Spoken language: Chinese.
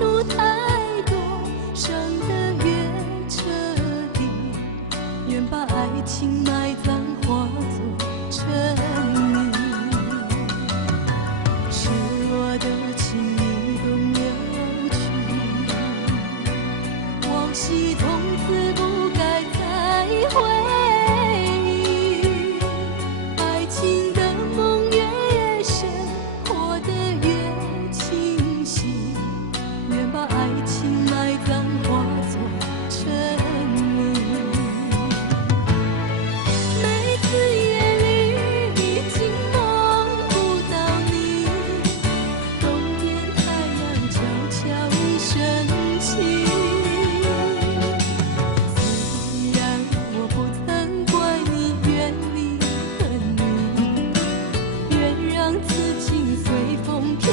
出太多，伤得越彻底。愿把爱情埋葬，化作沉溺。失落的情你都扭曲，往昔从此不该再回忆。爱情的梦越深，活得越清晰。愿把爱情埋葬，化作沉溺。每次夜里已经梦不到你，冬天太阳悄悄已升起。虽然我不曾怪你远离恨你，愿让此情随风飘。